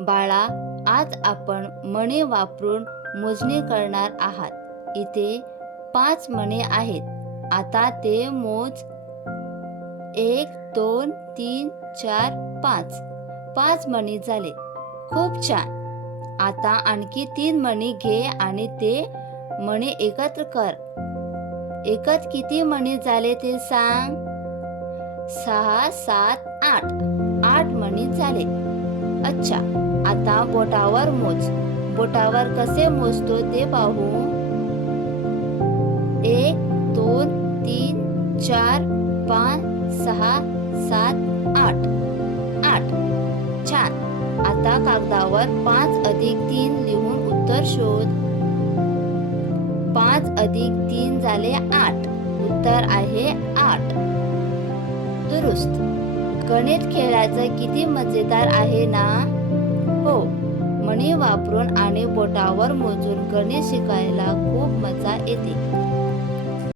बाळा आज आपण मणे वापरून मोजणी करणार आहात. इथे पाच मणे आहेत. आता ते मोज एक दोन तीन चार पाच. पाच मणी झाले. खूप छान. आता आणखी तीन मणी घे आणि ते मणी एकत्र कर. एकत किती मणी झाले ते सांग? सहा सात आठ. आठ मणी झाले. अच्छा. आता बोटावर मोज. बोटावर कसे मोजतो ते पाहू. एक दोन तीन चार पाच सहा सात आठ. आठ. छान. आता कागदावर पाच अधिक तीन लिहून उत्तर शोध. पाच अधिक तीन झाले आठ. उत्तर आहे आठ. दुरुस्त. गणित खेळाचं किती मजेदार आहे ना? हो. मणी वापरून आणि बोटावर मोजून गणित शिकायला खूप मजा येते.